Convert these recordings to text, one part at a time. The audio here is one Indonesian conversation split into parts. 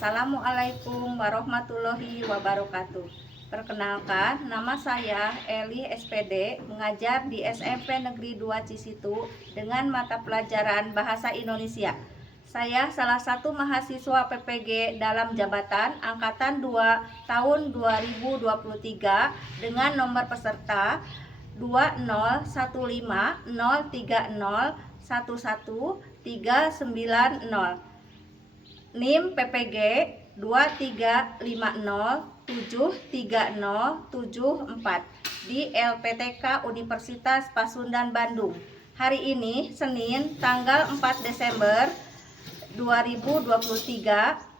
Assalamualaikum warahmatullahi wabarakatuh. Perkenalkan, nama saya Eli SPD, mengajar di SMP Negeri 2 Cisitu dengan mata pelajaran Bahasa Indonesia. Saya salah satu mahasiswa PPG dalam jabatan Angkatan 2 tahun 2023 dengan nomor peserta 2015030111390. NIM PPG 235073074 di LPTK Universitas Pasundan Bandung. Hari ini Senin tanggal 4 Desember 2023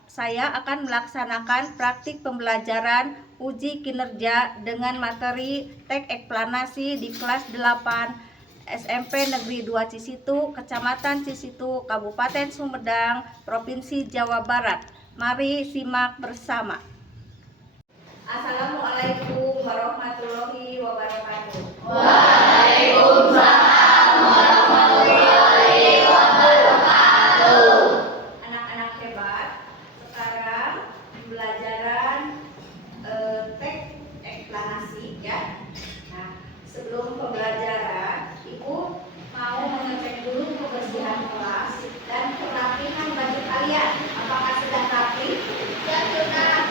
saya akan melaksanakan praktik pembelajaran uji kinerja dengan materi teks eksplanasi di kelas 8 SMP Negeri 2 Cisitu, Kecamatan Cisitu, Kabupaten Sumedang, Provinsi Jawa Barat. Mari simak bersama. Assalamualaikum warahmatullahi wabarakatuh. Waalaikumsalam warahmatullahi wabarakatuh. Anak-anak hebat, sekarang pembelajaran teks eksplanasi ya. Nah, sebelum pembelajaran Ibu mau mengecek dulu kebersihan kelas dan kerapihan baju kalian. Apakah sudah rapi? Ya, sudah.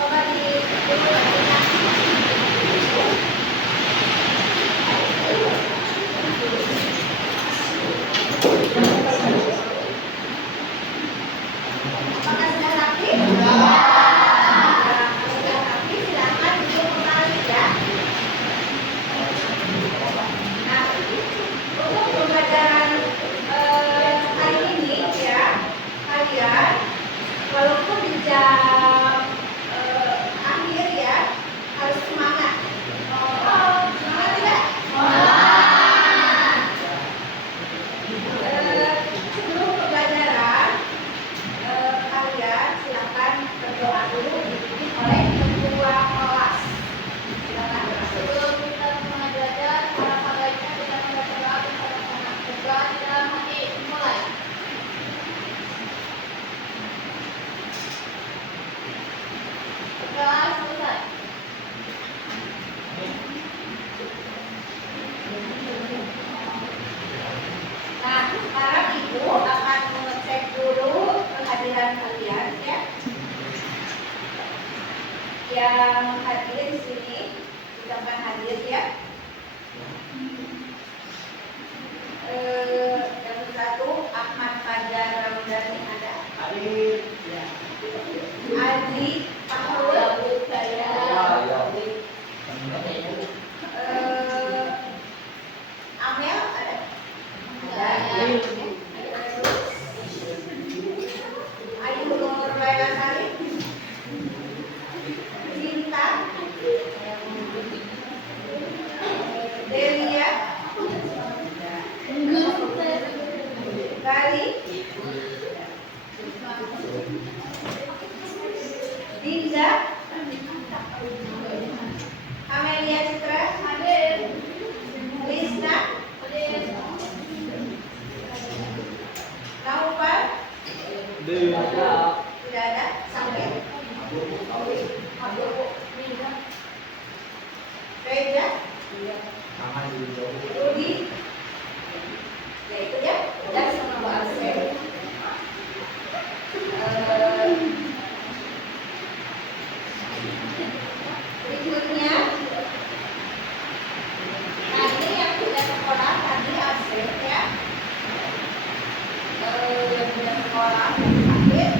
Coba dulu bajunya. Apakah sudah rapi? Ya. Sudah rapi, silakan duduk kembali ya. Nah, untuk pembelajaran hari ini ya, kalian walaupun di jam akhir ya harus semangat. Semangat tidak? Sebelum pembelajaran kalian silakan berdoa dulu dipimpin oleh ketua kelas. Silakan. Sebelum kita mulai belajar, alangkah baiknya kita membaca doa bersama sama. Berdoa di dalam hati. Mulai. Berdoa selesai. Nah, sekarang Ibu akan mengecek dulu kehadiran kalian ya. Yang hadir di sini, ucapkan hadir ya. Yang satu Ahmad Fajar Ramdhani ada. Hadir. Ya. Aji Fahrul. Amel ada. Ayu Nur Laila Sari. Cinta. Delia. Gali. Dinda. Amelia Citra. Hadir. Lisna. Hadir. Naufal. Tidak ada. Sampai. Reza. Rudi. Ya itu ya. Dan semua absen. Berikutnya. Nah ini yang sudah sekolah tadi absen ya. Yang sudah sekolah tadi absen.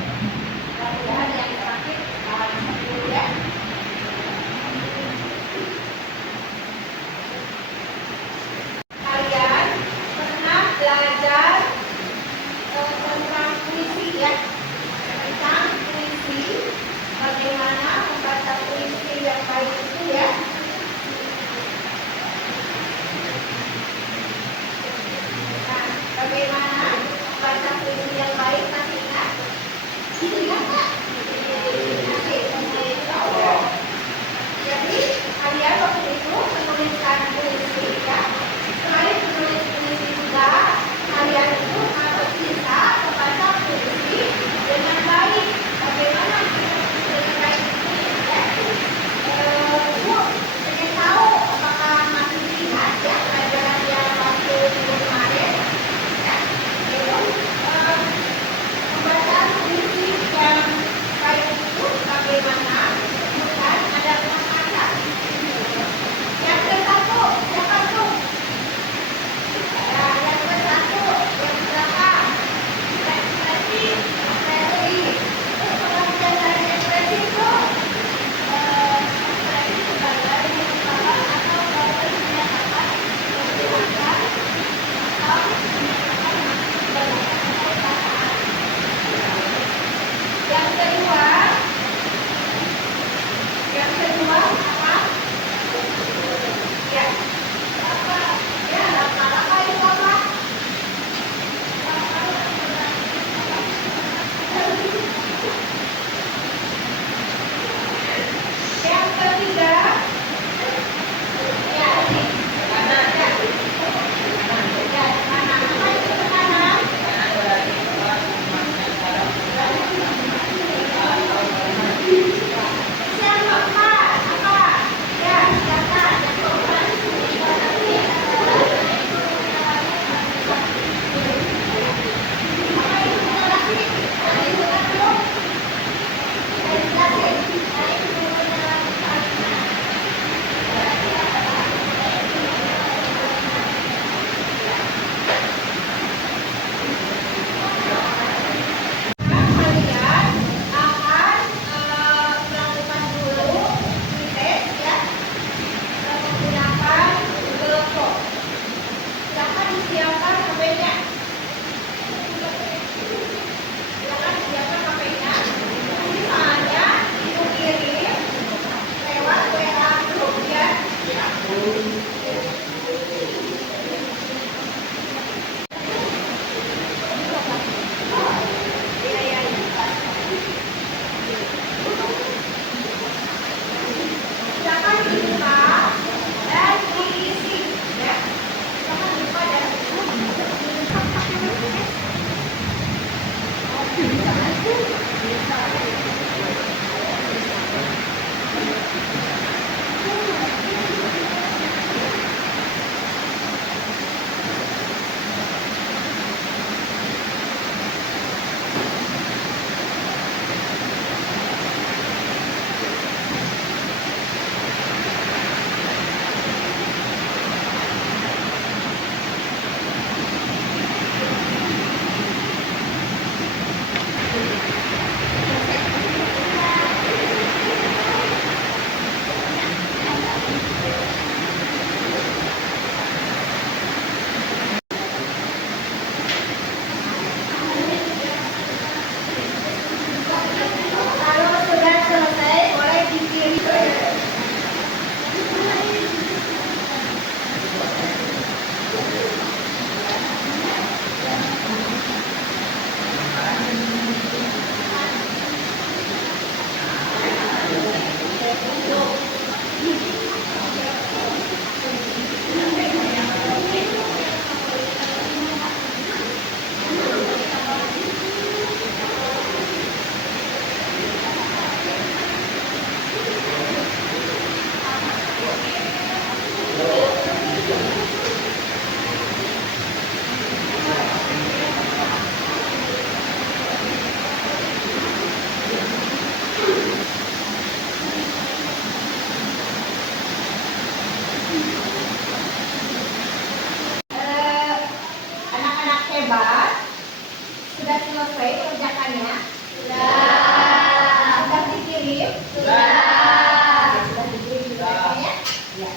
Sudah selesai kerjakannya? Sudah. Sudah dikirim? Sudah. Sudah dikirim juga ya? Ya.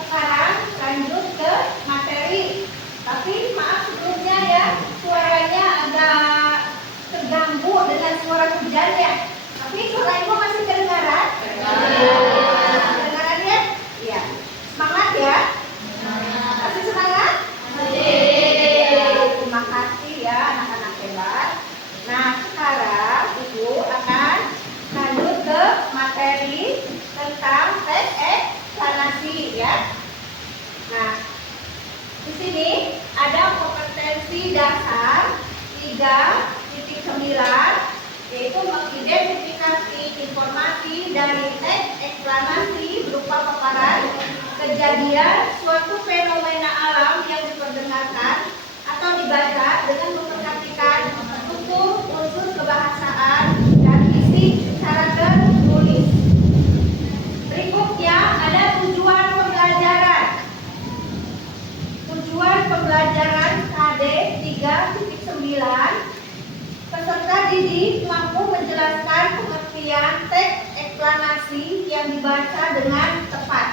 Sekarang lanjut ke materi. Tapi maaf sebelumnya ya, suaranya agak terganggu dengan suara hujan ya. Tapi suara ibu masih kedengaran? Kedengaran ya? Iya. Semangat ya? Masih semangat? Terima kasih ya anak-anak hebat. Nah sekarang ibu akan lanjut ke materi tentang tes eksplanasi ya. Nah di sini ada kompetensi dasar 3.9, yaitu mengidentifikasi informasi dari teks eksplanasi berupa paparan kejadian suatu fenomena alam yang diperdengarkan atau dibaca dengan memperhatikan struktur unsur kebahasaan dan isi secara tertulis. Berikutnya ada tujuan pembelajaran. Tujuan pembelajaran KD 3.9, peserta didik mampu menjelaskan pengertian teks eksplanasi yang dibaca dengan tepat.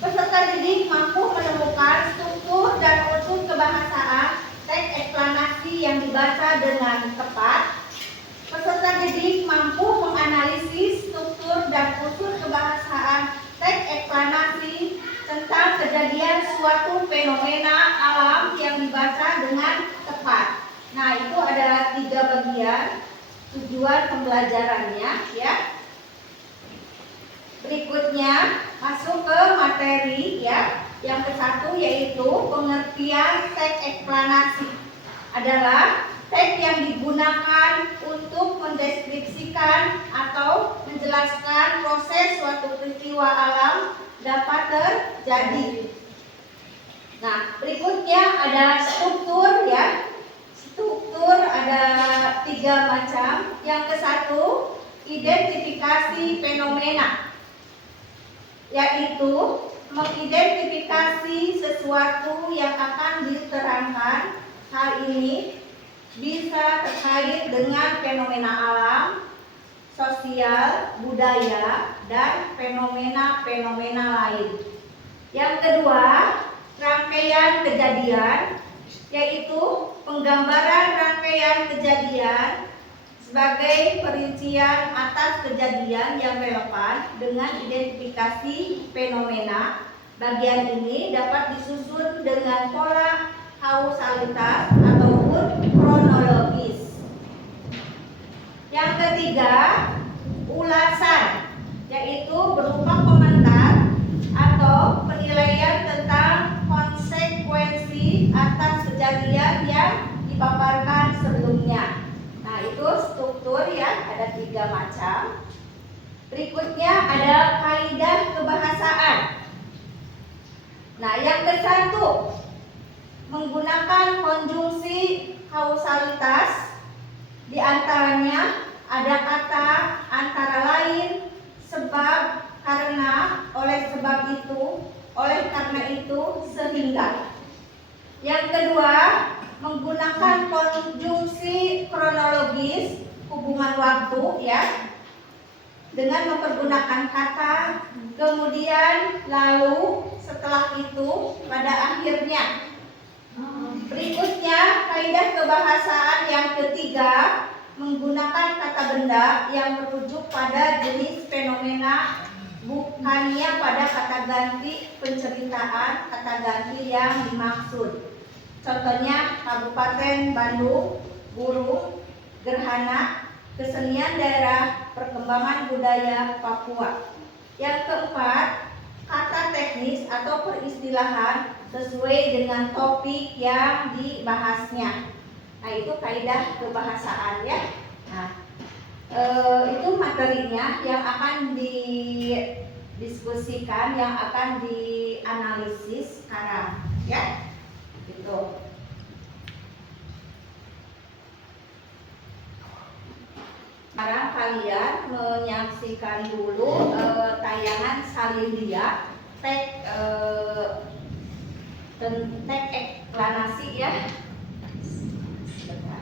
Peserta didik mampu menemukan struktur dan unsur kebahasaan teks eksplanasi yang dibaca dengan tepat. Peserta didik mampu menganalisis struktur dan unsur kebahasaan teks eksplanasi tentang kejadian suatu fenomena alam yang dibaca dengan tepat. Nah, itu adalah 3 bagian tujuan pembelajarannya ya. Berikutnya masuk ke materi ya. Yang ke-1 yaitu pengertian teks eksplanasi. Adalah teks yang digunakan untuk mendeskripsikan atau menjelaskan proses suatu peristiwa alam dapat terjadi. Nah, berikutnya ada struktur ya. Struktur ada 3 macam. Yang ke-1 identifikasi fenomena, yaitu mengidentifikasi sesuatu yang akan diterangkan. Hal ini bisa terkait dengan fenomena alam, sosial, budaya, dan fenomena-fenomena lain. Yang kedua, rangkaian kejadian, yaitu penggambaran rangkaian kejadian sebagai perincian atas kejadian yang relevan dengan identifikasi fenomena. Bagian ini dapat disusun dengan pola kausalitas ataupun kronologis. Yang ketiga, ulasan, yaitu berupa komentar atau penilaian tentang konsekuensi atas kejadian yang dipaparkan sebelumnya. Nah, itu struktur ya, ada 3 macam. Berikutnya ada kaidah kebahasaan. Nah, yang ke-1 menggunakan konjungsi kausalitas. Di antaranya ada kata antara lain, sebab, karena, oleh sebab itu, oleh karena itu, sehingga. Yang kedua, menggunakan konjungsi kronologis, hubungan waktu ya, dengan mempergunakan kata kemudian, lalu, setelah itu, pada akhirnya. Berikutnya, kaidah kebahasaan yang ketiga, menggunakan kata benda yang merujuk pada jenis fenomena, bukannya pada kata ganti penceritaan kata ganti yang dimaksud. Contohnya Kabupaten Bandung, burung, gerhana, kesenian daerah, perkembangan budaya Papua. Yang keempat, kata teknis atau peristilahan sesuai dengan topik yang dibahasnya. Nah, itu kaidah kebahasaan ya. Nah, itu materinya yang akan didiskusikan, yang akan dianalisis sekarang ya. Gitu. Sekarang kalian menyaksikan dulu tayangan Salindia teks eksplanasi ya. Bentar.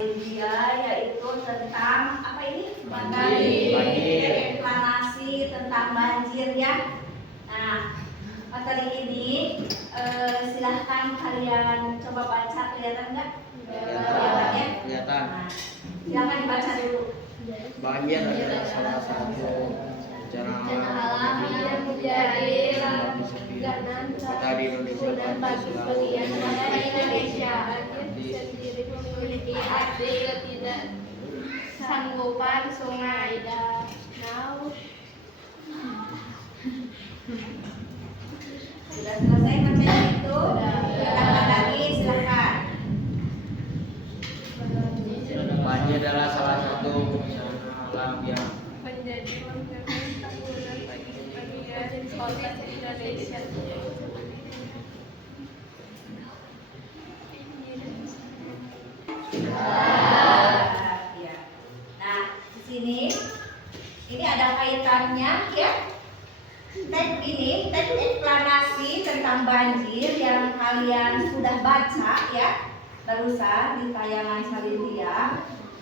Dia yaitu tentang apa ini? Banjir. Eksplanasi tentang banjir ya. Nah, materi ini silahkan kalian coba baca, kelihatan nggak? Kelihatan ya? Kelihatan. Nah, silahkan dibaca dulu. Banjir adalah salah satu bencana alam yang menjadi langganan kota di Indonesia dan bagi sebagian negara Indonesia sendiri memiliki arti ketidaksanggupan sungai danau. Sudah selesai bacanya itu? Katakan lagi, silahkan. Banjir adalah salah satu bencana alam yang Menjadi langganan tahunan bagi sebagian kota di Indonesia. Ya. Nah, di sini ini ada kaitannya ya. Teks eksplanasi tentang banjir yang kalian sudah baca ya barusan di tayangan Salindia.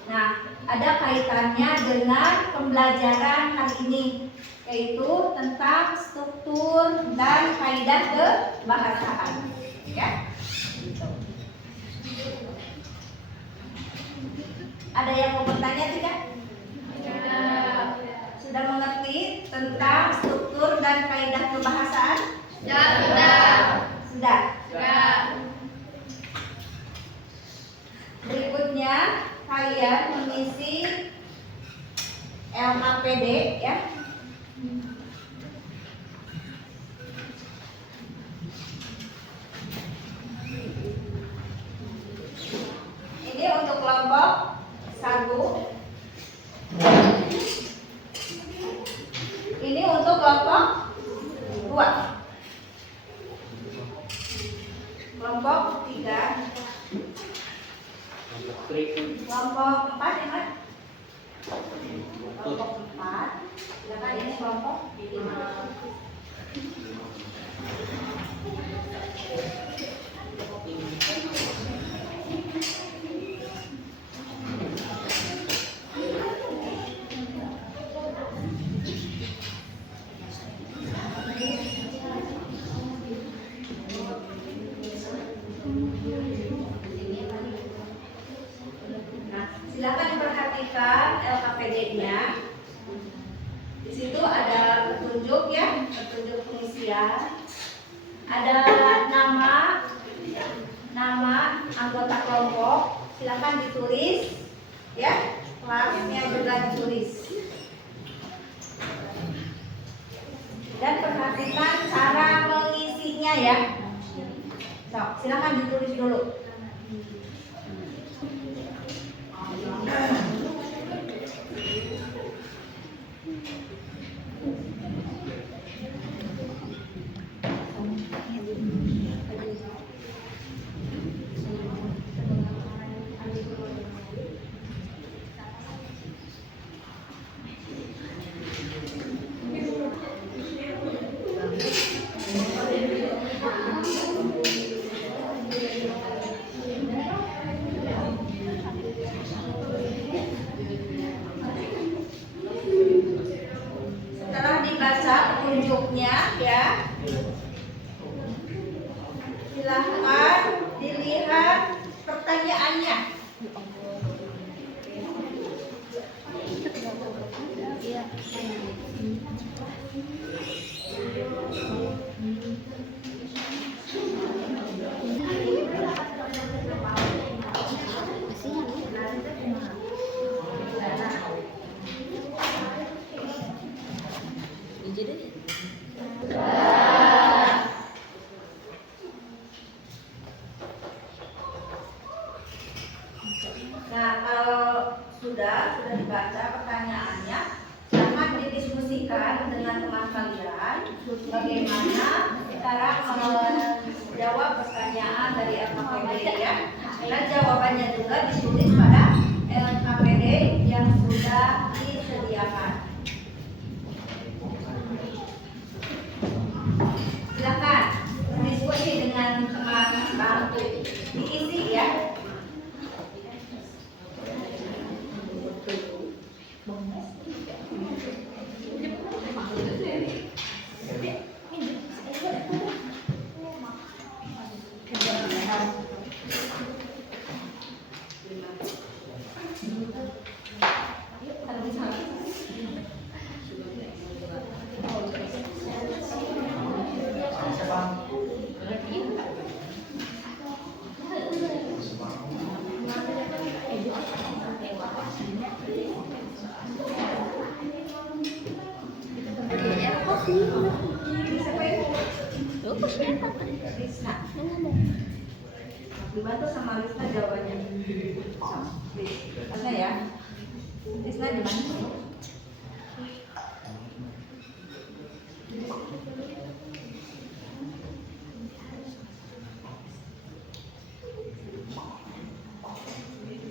Nah, ada kaitannya dengan pembelajaran hari ini, yaitu tentang struktur dan kaidah kebahasaan. Ya. Gitu. Ada yang mau bertanya tidak? Sudah mengerti tentang struktur dan kaidah kebahasaan? Sudah. Berikutnya kalian mengisi LKPD ya. Ini untuk kelompok 1. Ini untuk kelompok 2. Kelompok 3. Kelompok 4 ya, Mas? Kelompok 4. Silakan ini kelompok 5. Silakan perhatikan LKPD-nya. Di situ ada petunjuk ya, petunjuk pengisian. Ada nama anggota kelompok. Silakan ditulis ya. Kelasnya juga ditulis. Dan perhatikan cara mengisinya ya. So, silakan ditulis dulu. Setelah dibaca petunjuknya ya, silahkan dilihat pertanyaannya. Nah, kalau sudah dibaca pertanyaannya, silakan didiskusikan dengan teman kalian bagaimana cara menjawab pertanyaan dari LKPD ya. Dan jawabannya juga ditulis pada LKPD yang sudah disediakan. Silakan diskusi dengan teman bantu diisi ya. Dibantu sama Risna jawabannya. Risna ya. Risna di mana?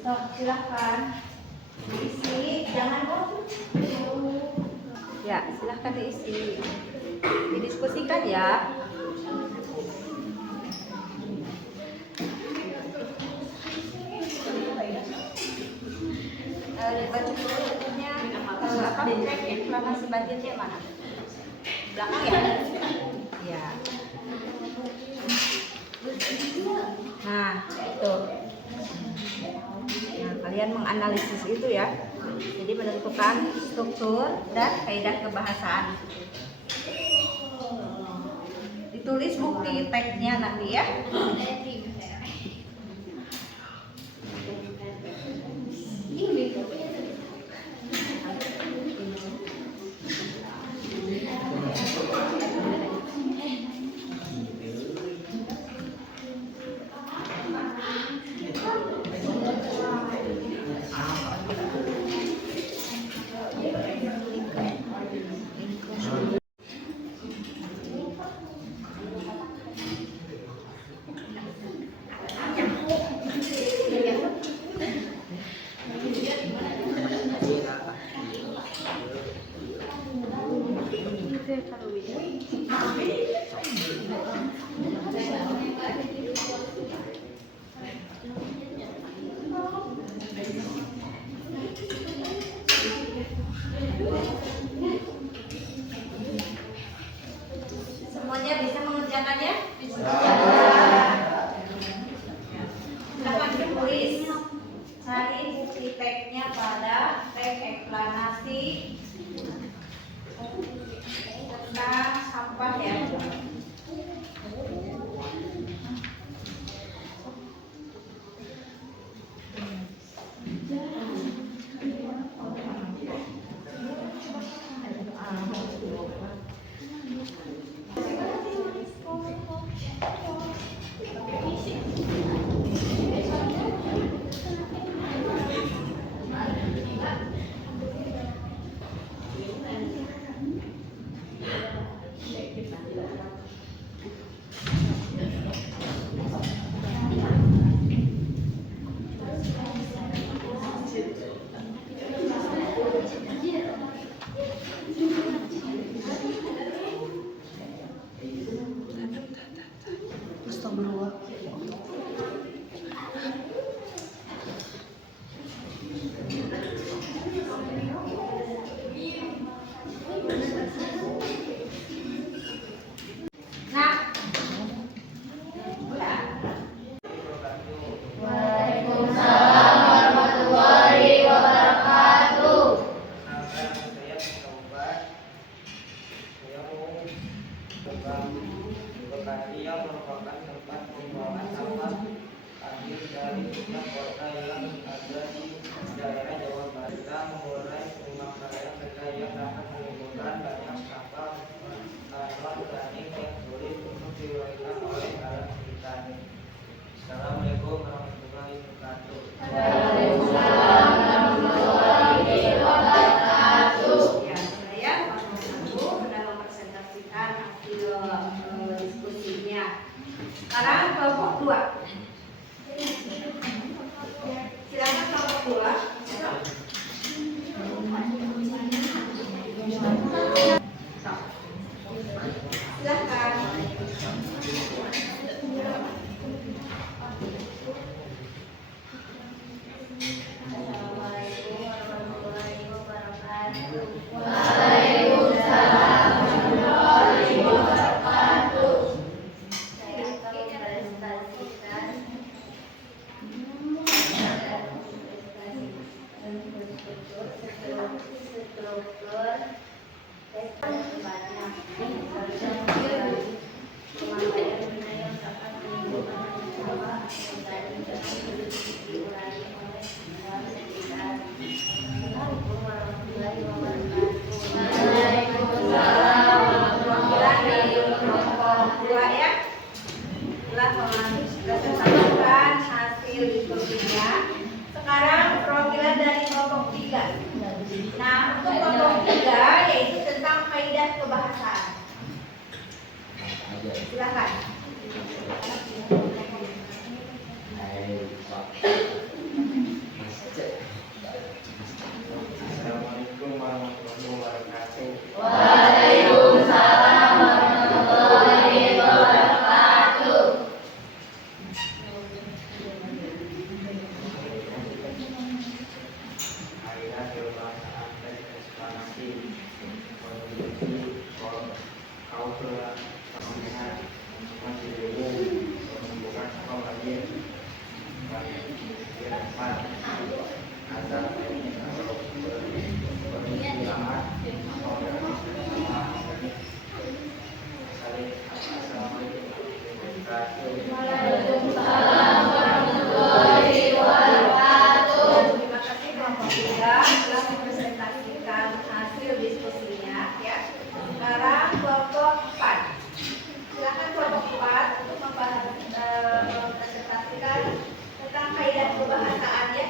So, silahkan diisi, jangan ya, silahkan diisi, didiskusikan ya. Dibantu dulu tentunya apa reklamasi banjirnya mana? Belakang ya? Ya. Nah, itu. Nah, kalian menganalisis itu ya. Jadi menentukan struktur dan kaidah kebahasaan. Ditulis bukti teksnya nanti ya. Semuanya bisa mengerjakannya? Silakan ditulis. Cari bukti teksnya pada teks eksplanasi tentang sampah ya. kebahasaan. Silakan. Assalamualaikum warahmatullahi wabarakatuh. Waalaikumsalam warahmatullahi wabarakatuh. Akhirnya kebahasaan dan eksplanasi kondisi kau telah mengenal masih dulu menunjukkan kau lagi di depan ada persilahan Waalaikumsalam warahmatullahi wabarakatuh. Terima kasih kelompok 3 telah mempresentasikan hasil diskusinya ya. Sekarang kelompok 4. Silakan kelompok 4 untuk mempresentasikan tentang kaidah kebahasaan ya.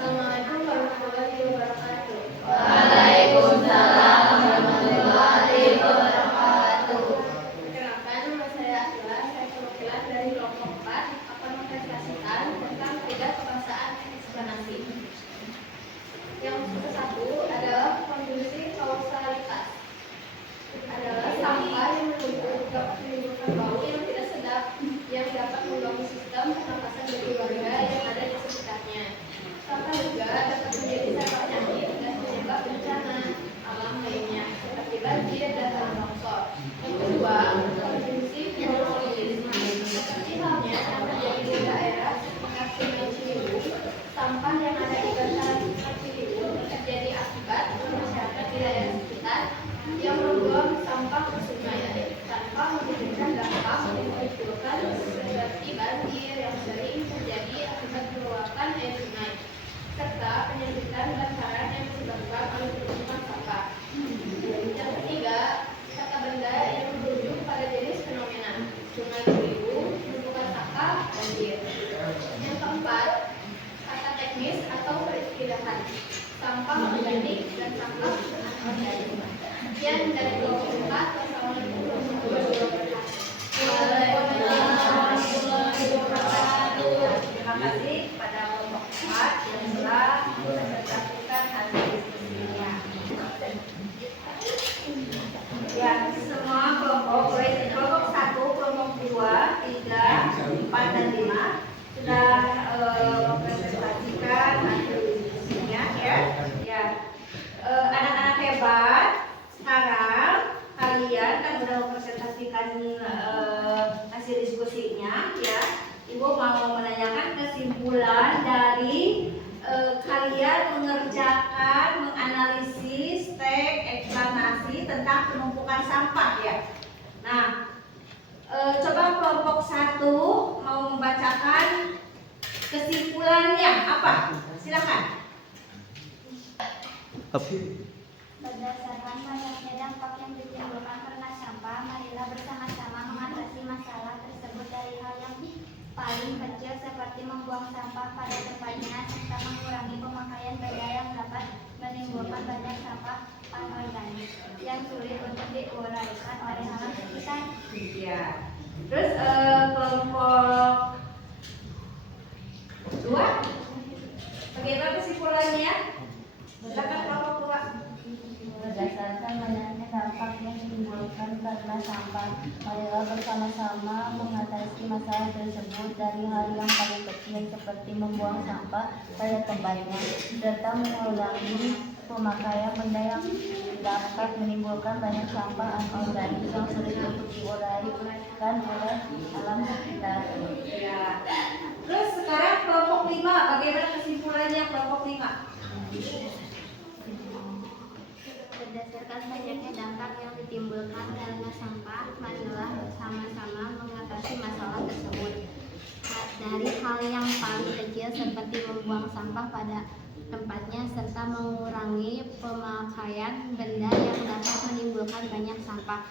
Assalamualaikum warahmatullahi wabarakatuh. Waalaikumsalam warahmatullahi wabarakatuh. Perkenalkan, nama saya Akila, saya perwakilan dari kelompok 4 akan mempresentasikan tentang kaidah kebahasaan eksplanasi. Yang ke-1 adalah kondisi kausalitas. Adalah sampah yang menumpuk dapat menimbulkan bau yang tidak sedap yang dapat mengganggu sistem pernapasan bagi warga yang ada di sekitarnya. Sampah juga dapat menjadi sebab penyakit dan penyebab bencana alam lainnya seperti banjir dan tanah longsor. Yang kedua, konsumsi hidrologisme. Seperti halnya yang terjadi di daerah sekitar Sungai Ciliwung, sampah yang ada di bantaran Sungai Ciliwung terjadi akibat masyarakat di daerah sekitar yang membuang sampah ke sungai tanpa memikirkan dampak yang ditimbulkan seperti banjir yang sering terjadi akibat meluapkan air sungai serta penyempitan bantaran yang disebabkan oleh penumpukan sampah. Yang ketiga, kata benda yang merujuk pada jenis fenomena Sungai Ciliwung, penumpukan sampah, banjir. Yang keempat, kata teknis atau peristilahan sampah organik dan sampah anorganik. Sekian dari kelompok 4. Wassalamualaikum warahmatullahi wabarakatuh. Waalaikumsalam warahmatullahi wabarakatuh. Terima kasih kepada kelompok 4 yang telah mempresentasikan hasil diskusinya. Ya, semua kelompok, baik kelompok 1, kelompok 2, 3, 4 dan 5 sudah mempresentasikan hasil diskusinya ya. Ya. Anak-anak hebat, sekarang kalian kan sudah mempresentasikan hasil diskusinya ya. Ibu mau menanyakan kesimpulan dari kalian mengerjakan menganalisis teks eksplanasi tentang penumpukan sampah ya. Nah, coba kelompok 1 mau membacakan kesimpulannya apa? Silakan. Berdasarkan banyaknya dampak yang ditimbulkan karena sampah, marilah bersama-sama mengatasi masalah tersebut dari hal yang paling kecil seperti membuang sampah pada tempatnya serta mengurangi pemakaian benda yang dapat menimbulkan banyak sampah anorganik yang sulit untuk diuraikan oleh alam sekitar. Ya. Terus kelompok 2 bagaimana kesimpulannya? Silakan kelompok 2. Berdasarkan banyaknya dampak yang ditimbulkan karena sampah, marilah bersama-sama mengatasi masalah tersebut dari hal yang paling kecil seperti membuang sampah pada tempatnya serta mengurangi pemakaian benda yang dapat menimbulkan banyak sampah anorganik yang sulit untuk diuraikan oleh alam sekitar. Ya. Terus sekarang kelompok 5 bagaimana kesimpulannya kelompok 5? Berdasarkan banyaknya dampak yang ditimbulkan karena sampah, marilah bersama-sama mengatasi masalah tersebut dari hal yang paling kecil seperti membuang sampah pada tempatnya serta mengurangi pemakaian benda yang dapat menimbulkan banyak sampah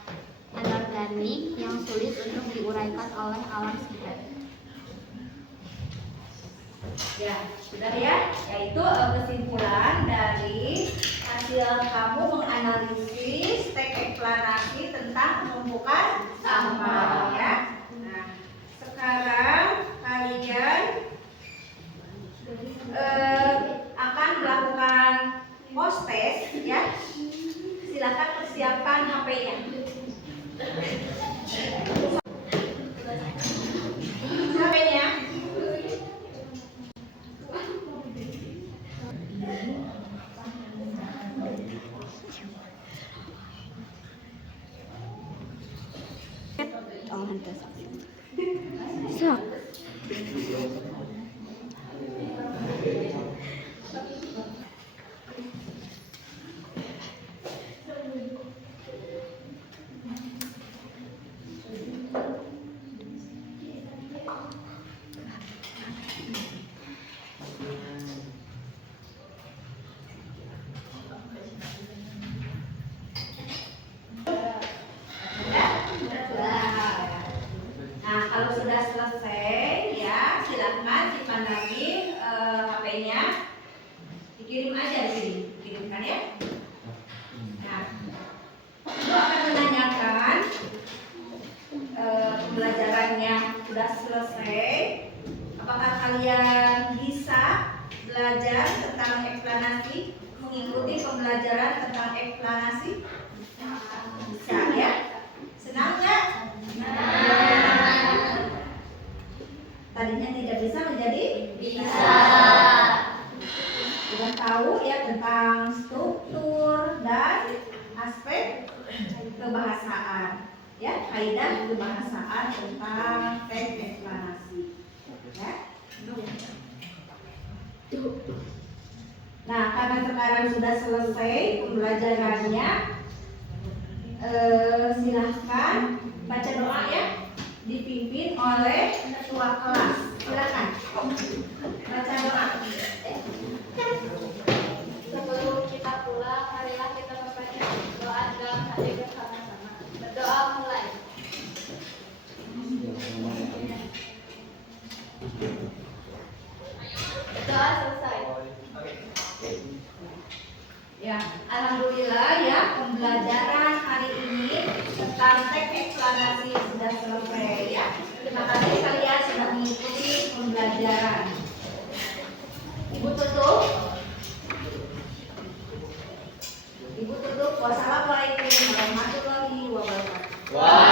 anorganik yang sulit untuk diuraikan oleh alam sekitar. Ya, sudah ya, yaitu kesimpulan dari hasil kamu menganalisis teks eksplanasi tentang penumpukan sampah ya. Nah, sekarang kalian akan melakukan post test ya. Silakan persiapkan HP-nya. HP-nya. Nah, kalau sudah selesai ya, silakan simpan lagi HP-nya. Dikirim aja di sini, kirimkan ya. Nah, itu akan menanyakan pembelajarannya sudah selesai. Apakah kalian bisa belajar tentang eksplanasi, mengikuti pembelajaran tentang eksplanasi? Bisa ya? Senang nggak? Tadinya tidak bisa menjadi bisa. Sudah tahu ya tentang struktur dan aspek kebahasaan. Ya, kaidah kebahasaan tentang teks eksplanasi. Ya. Nah, karena sekarang sudah selesai pembelajarannya, silahkan baca doa ya, dipimpin oleh ketua kelas. Silakan baca doa. Sebelum kita pulang, marilah kita membaca doa dalam hati bersama-sama. Berdoa mulai. Doa selesai. Ya, alhamdulillah ya, pembelajaran hari ini tentang teks eksplanasi sudah selesai ya. Terima kasih kalian sudah mengikuti pembelajaran. Ibu tutup. Ibu tutup. Wassalamualaikum warahmatullahi wabarakatuh.